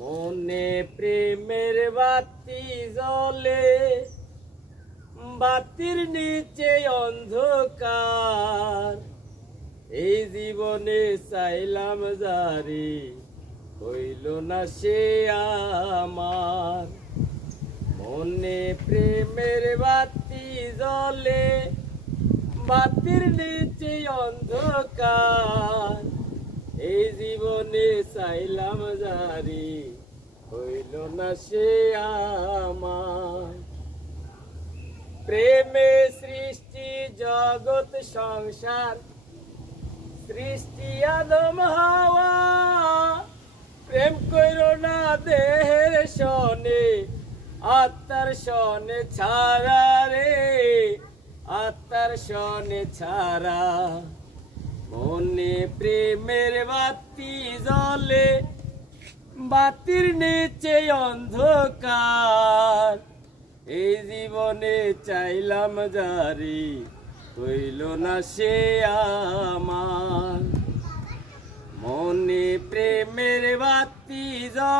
মনে প্রেমের বাতি জ্বলে, বাতির নিচে অন্ধকার। এই জীবনে চাইলাম যারে, হইল না সে আমার। মনে প্রেমের বাতি জ্বলে, বাতির নিচে অন্ধকার। এই জীবনে চাইলাম যারে, হইল না সে আমার। প্রেমে সৃষ্টি জগৎ সংসার, সৃষ্টি আদম হাওয়া। প্রেম কইরো না দেহের সনে, আত্মার সনে ছাড়া রে, আত্মার সনে ছাড়া। মনে প্রেমের বাতি জ্বলে, বাতির নিচে অন্ধকার। এই জীবনে চাইলাম যারে, হইল না সে আমার। মনে প্রেমের বাতি জ্বলে।